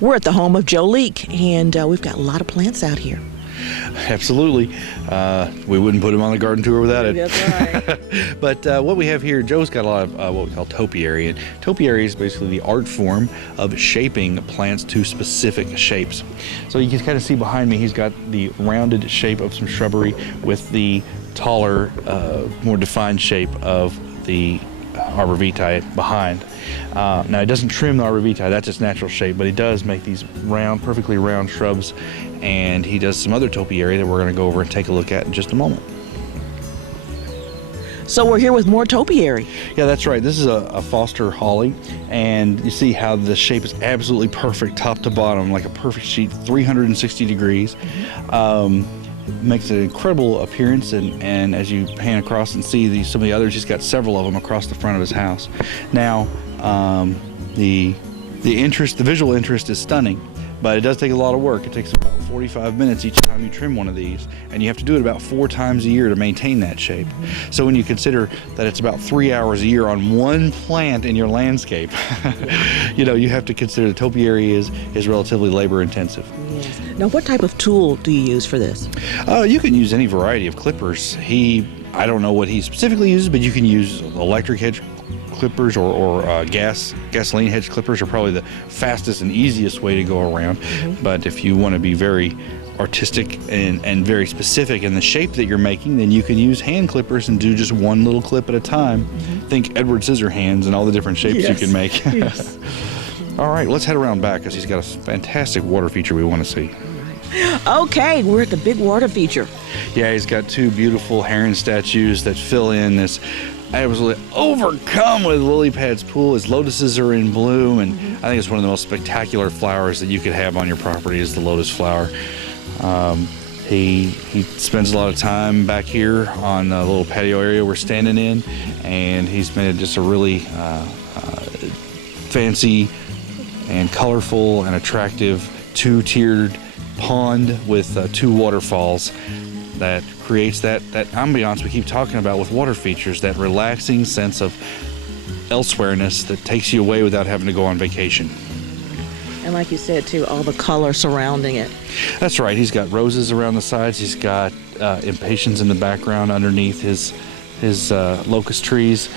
We're at the home of Joe Leake, and we've got a lot of plants out here. Absolutely. We wouldn't put him on the garden tour without it. That's right. But what we have here, Joe's got a lot of what we call topiary. And topiary is basically the art form of shaping plants to specific shapes. So you can kind of see behind me, he's got the rounded shape of some shrubbery with the taller, more defined shape of the arbor vitae behind. Now, it doesn't trim the arbor vitae, that's its natural shape, but he does make these round, perfectly round shrubs, and he does some other topiary that we're going to go over and take a look at in just a moment. So we're here with more topiary. Yeah, that's right. This is a Foster holly, and you see how the shape is absolutely perfect top to bottom, like a perfect sheet, 360 degrees. Makes an incredible appearance, and as you pan across and see some of the others, he's got several of them across the front of his house. Now, the visual interest is stunning, but it does take a lot of work. It takes about 45 minutes each time you trim one of these, and you have to do it about 4 times a year to maintain that shape. So when you consider that it's about 3 hours a year on one plant in your landscape, you have to consider the topiary is relatively labor intensive. Yes. Now, what type of tool do you use for this? You can use any variety of clippers. I don't know what he specifically uses, but you can use electric hedge clippers or gasoline hedge clippers are probably the fastest and easiest way to go around. But if you want to be very artistic and very specific in the shape that you're making, then you can use hand clippers and do just one little clip at a time. Think Edward Scissorhands and all the different shapes you can make. Yes. All right, let's head around back because he's got a fantastic water feature we want to see. Okay, we're at the big water feature. Yeah, he's got 2 beautiful heron statues that fill in this absolutely overcome with lily pads pool. His lotuses are in bloom, and I think it's one of the most spectacular flowers that you could have on your property is the lotus flower. He spends a lot of time back here on the little patio area we're standing in, and he's made it just a really fancy and colorful and attractive 2-tiered pond with 2 waterfalls that creates that ambiance we keep talking about with water features, that relaxing sense of elsewhereness that takes you away without having to go on vacation. And like you said, too, all the color surrounding it. That's right. He's got roses around the sides. He's got impatiens in the background underneath his locust trees.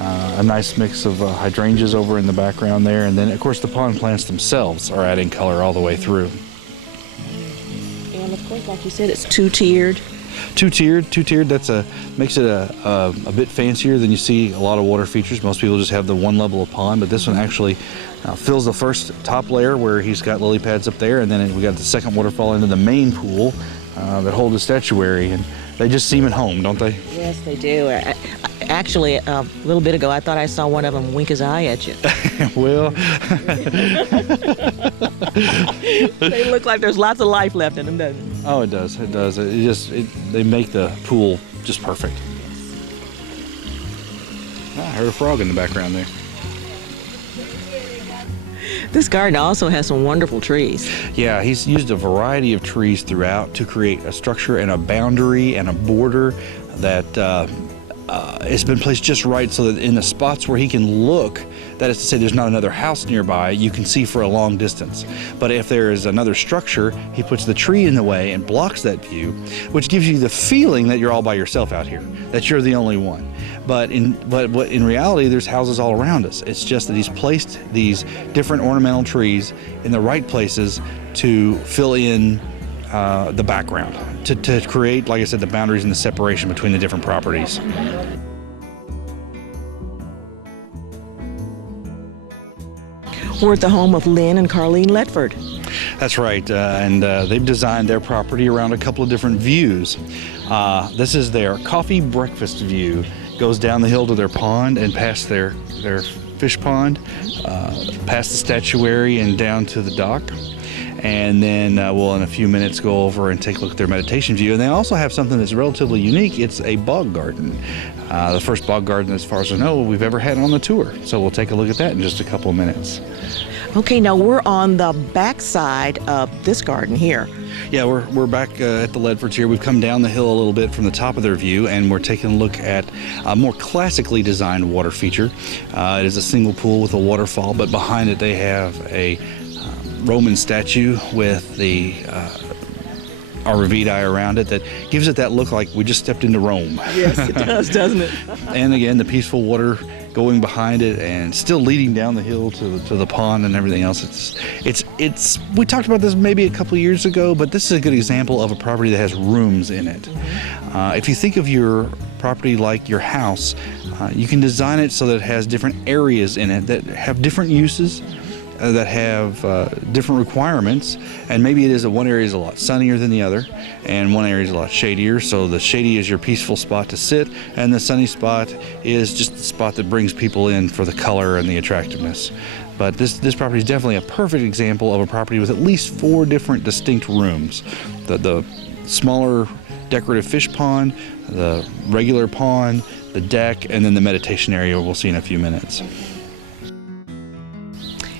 A nice mix of hydrangeas over in the background there. And then, of course, the pond plants themselves are adding color all the way through. And, of course, like you said, it's 2-tiered. Two-tiered. That makes it a bit fancier than you see a lot of water features. Most people just have the one level of pond, but this one actually fills the first top layer where he's got lily pads up there, and then we got the second waterfall into the main pool that hold the statuary, and they just seem at home, don't they? Yes, they do. Actually, a little bit ago, I thought I saw one of them wink his eye at you. Well, they look like there's lots of life left in them, doesn't it? Oh, it does. It does. They make the pool just perfect. I heard a frog in the background there. This garden also has some wonderful trees. Yeah, he's used a variety of trees throughout to create a structure and a boundary and a border that it's been placed just right so that in the spots where he can look, that is to say there's not another house nearby, you can see for a long distance. But if there is another structure, he puts the tree in the way and blocks that view, which gives you the feeling that you're all by yourself out here, that you're the only one. But in reality, there's houses all around us. It's just that he's placed these different ornamental trees in the right places to fill in the background, to create, like I said, the boundaries and the separation between the different properties. We're at the home of Lynn and Carleen Letford. That's right, and they've designed their property around a couple of different views. This is their coffee breakfast view. Goes down the hill to their pond and past their fish pond, past the statuary and down to the dock. And then we'll in a few minutes go over and take a look at their meditation view. And they also have something that's relatively unique. It's a bog garden. The first bog garden, as far as I know, we've ever had on the tour. So we'll take a look at that in just a couple of minutes. Okay, now we're on the back side of this garden here. Yeah, we're back at the Ledfords here. We've come down the hill a little bit from the top of their view, and we're taking a look at a more classically designed water feature. It is a single pool with a waterfall, but behind it they have a Roman statue with the Arbor Vitae around it that gives it that look like we just stepped into Rome. Yes, it does, doesn't it? And again, the peaceful water going behind it and still leading down the hill to the pond and everything else. It's we talked about this maybe a couple of years ago, but this is a good example of a property that has rooms in it. If you think of your property like your house, you can design it so that it has different areas in it that have different uses, that have different requirements, and maybe it is that one area is a lot sunnier than the other and one area is a lot shadier. So the shady is your peaceful spot to sit, and the sunny spot is just the spot that brings people in for the color and the attractiveness. But this property is definitely a perfect example of a property with at least 4 different distinct rooms. The smaller decorative fish pond, the regular pond, the deck, and then the meditation area we'll see in a few minutes.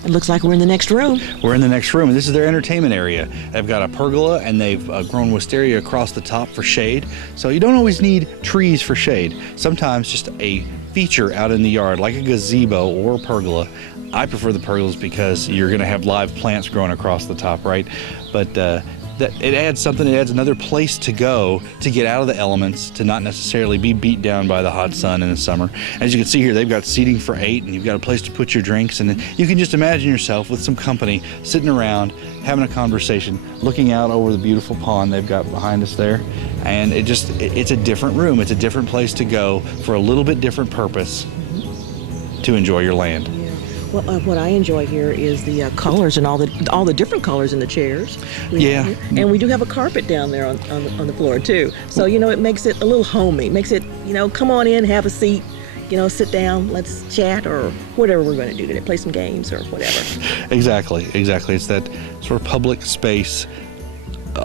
It looks like we're in the next room. We're in the next room, and this is their entertainment area. They've got a pergola, and they've grown wisteria across the top for shade. So you don't always need trees for shade. Sometimes just a feature out in the yard, like a gazebo or a pergola. I prefer the pergolas because you're going to have live plants growing across the top, right? But that it adds something. It adds another place to go to get out of the elements, to not necessarily be beat down by the hot sun in the summer. As you can see here, they've got seating for 8, and you've got a place to put your drinks, and you can just imagine yourself with some company sitting around having a conversation, looking out over the beautiful pond they've got behind us there. And it's a different room. It's a different place to go for a little bit different purpose to enjoy your land. Well, what I enjoy here is the colors and all the different colors in the chairs. Yeah. And we do have a carpet down there on the floor too. So, it makes it a little homey. Makes it, come on in, have a seat, sit down, let's chat or whatever we're going to do today, play some games or whatever. Exactly. It's that sort of public space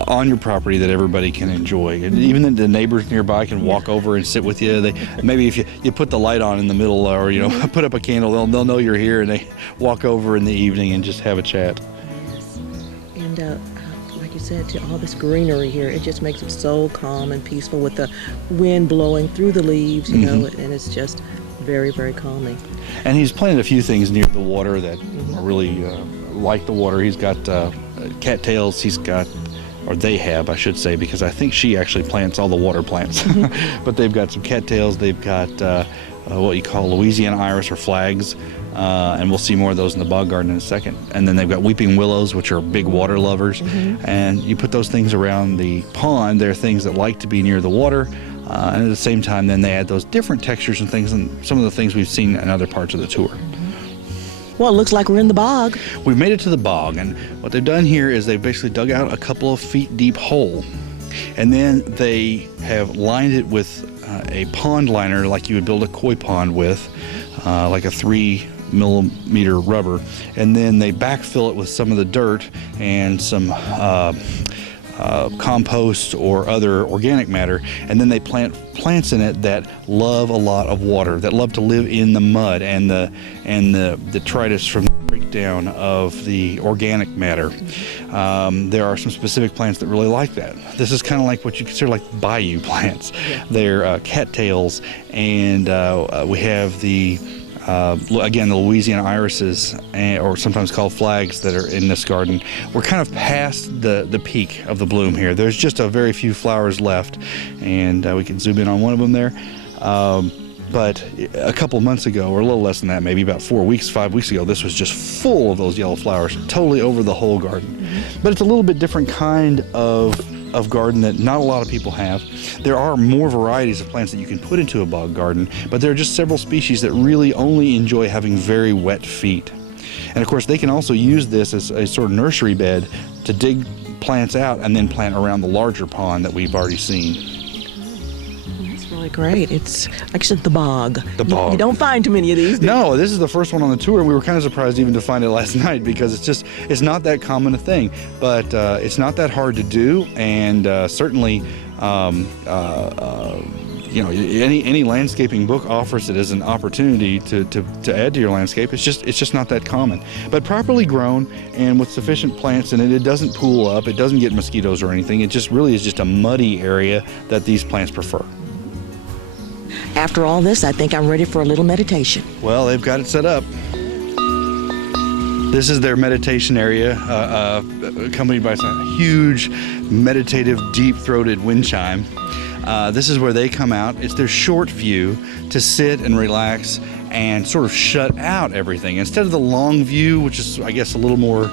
on your property that everybody can enjoy, and even the neighbors nearby can walk over and sit with you. Maybe if you put the light on in the middle, or put up a candle, they'll know you're here, and they walk over in the evening and just have a chat. Yes. And like you said, to all this greenery here, it just makes it so calm and peaceful with the wind blowing through the leaves, and it's just very, very calming. And he's planted a few things near the water that are really like the water. He's got cattails. He's got, or they have, I should say, because I think she actually plants all the water plants. But they've got some cattails. They've got what you call Louisiana iris or flags, and we'll see more of those in the bog garden in a second. And then they've got weeping willows, which are big water lovers. And you put those things around the pond. They're things that like to be near the water. And at the same time, then they add those different textures and things, and some of the things we've seen in other parts of the tour. Well, it looks like we're in the bog. We've made it to the bog, and what they've done here is they've basically dug out a couple of feet deep hole, and then they have lined it with a pond liner like you would build a koi pond with, like a 3mm rubber, and then they backfill it with some of the dirt and some compost or other organic matter, and then they plant plants in it that love a lot of water, that love to live in the mud and the detritus from the breakdown of the organic matter. There are some specific plants that really like that. This is kind of like what you consider like bayou plants. Yeah. They're cattails, and we have again, the Louisiana irises, or sometimes called flags, that are in this garden. We're kind of past the peak of the bloom here. There's just a very few flowers left, and we can zoom in on one of them there. But a couple months ago, or a little less than that, maybe about 5 weeks ago, this was just full of those yellow flowers, totally over the whole garden. But it's a little bit different kind of garden that not a lot of people have. There are more varieties of plants that you can put into a bog garden, but there are just several species that really only enjoy having very wet feet. And of course, they can also use this as a sort of nursery bed to dig plants out and then plant around the larger pond that we've already seen. That's really great. It's, like I said, the bog. The bog. You don't find too many of these. No, this is the first one on the tour, and we were kind of surprised even to find it last night, because it's not that common a thing, but it's not that hard to do, and certainly any landscaping book offers it as an opportunity to add to your landscape. It's just not that common. But properly grown and with sufficient plants in it, it doesn't pool up, it doesn't get mosquitoes or anything. It just really is just a muddy area that these plants prefer. After all this, I think I'm ready for a little meditation. Well, they've got it set up. This is their meditation area, accompanied by some huge meditative deep-throated wind chime. This is where they come out. It's their short view to sit and relax and sort of shut out everything. Instead of the long view, which is, I guess, a little more,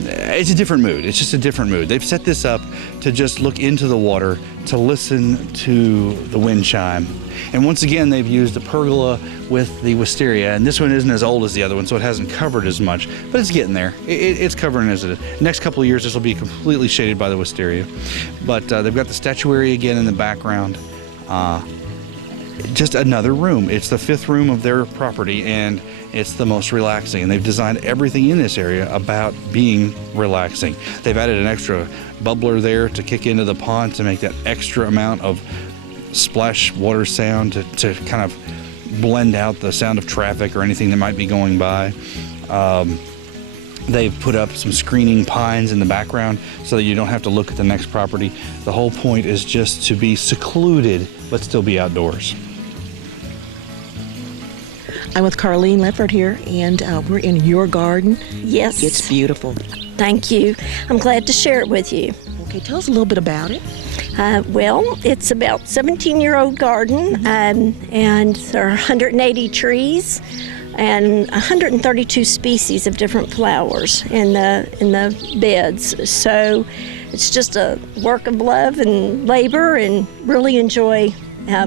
it's a different mood. It's just a different mood. They've set this up to just look into the water, to listen to the wind chime. And once again, they've used the pergola with the wisteria, and this one isn't as old as the other one, so it hasn't covered as much, but it's getting there. It's covering as it is. Next couple of years, this will be completely shaded by the wisteria. But they've got the statuary again in the background. Just another room. It's the fifth room of their property, and it's the most relaxing. And they've designed everything in this area about being relaxing. They've added an extra bubbler there to kick into the pond to make that extra amount of splash water sound to kind of blend out the sound of traffic or anything that might be going by. They've put up some screening pines in the background so that you don't have to look at the next property. The whole point is just to be secluded but still be outdoors. I'm with Carlene Leffert here, and we're in your garden. Yes. It's beautiful. Thank you. I'm glad to share it with you. Okay, tell us a little bit about it. Well, it's about 17-year-old garden, and there are 180 trees and 132 species of different flowers in the beds. So it's just a work of love and labor, and really enjoy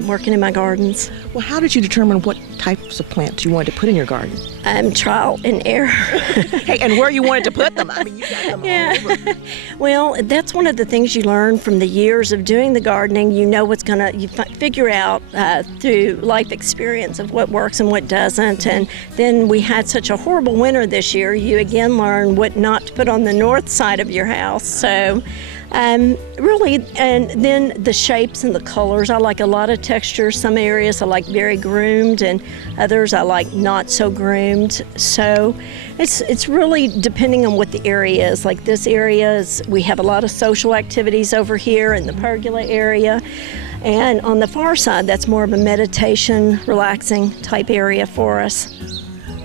working in my gardens. Well, how did you determine what types of plants you wanted to put in your garden? Trial and error. Hey, and where you wanted to put them? I mean, you got them all over. Well, that's one of the things you learn from the years of doing the gardening. You know what's you figure out through life experience of what works and what doesn't. And then we had such a horrible winter this year. You again learn what not to put on the north side of your house. So really, and then the shapes and the colors. I like a lot of textures. Some areas I like very groomed, and others I like not so groomed. So it's really depending on what the area is. Like this area is, we have a lot of social activities over here in the pergola area. And on the far side, that's more of a meditation, relaxing type area for us.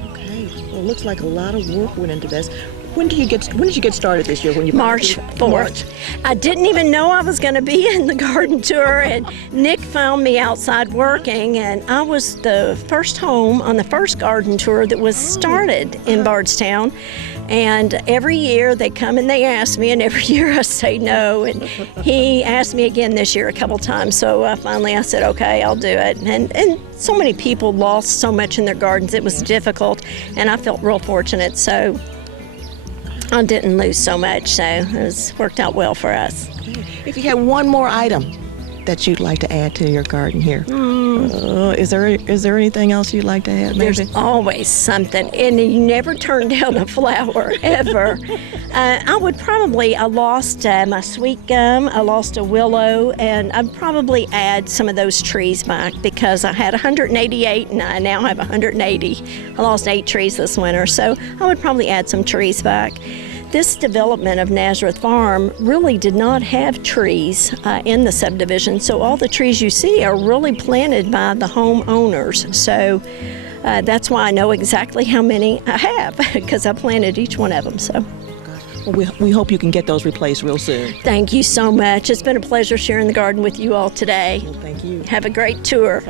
Okay, well, it looks like a lot of work went into this. When did you get started this year? March 4th. I didn't even know I was going to be in the garden tour, and Nick found me outside working, and I was the first home on the first garden tour that was started in Bardstown. And every year they come and they ask me, and every year I say no. And he asked me again this year a couple times, so finally I said, okay, I'll do it. And so many people lost so much in their gardens, it was difficult, and I felt real fortunate. So I didn't lose so much, so it worked out well for us. If you had one more item that you'd like to add to your garden here, is there anything else you'd like to add? Maybe? There's always something, and you never turn down a flower, ever. I lost my sweet gum, I lost a willow, and I'd probably add some of those trees back because I had 188 and I now have 180. I lost 8 trees this winter, so I would probably add some trees back. This development of Nazareth Farm really did not have trees in the subdivision, so all the trees you see are really planted by the homeowners. So that's why I know exactly how many I have, because I planted each one of them. So. Well, we hope you can get those replaced real soon. Thank you so much. It's been a pleasure sharing the garden with you all today. Well, thank you. Have a great tour.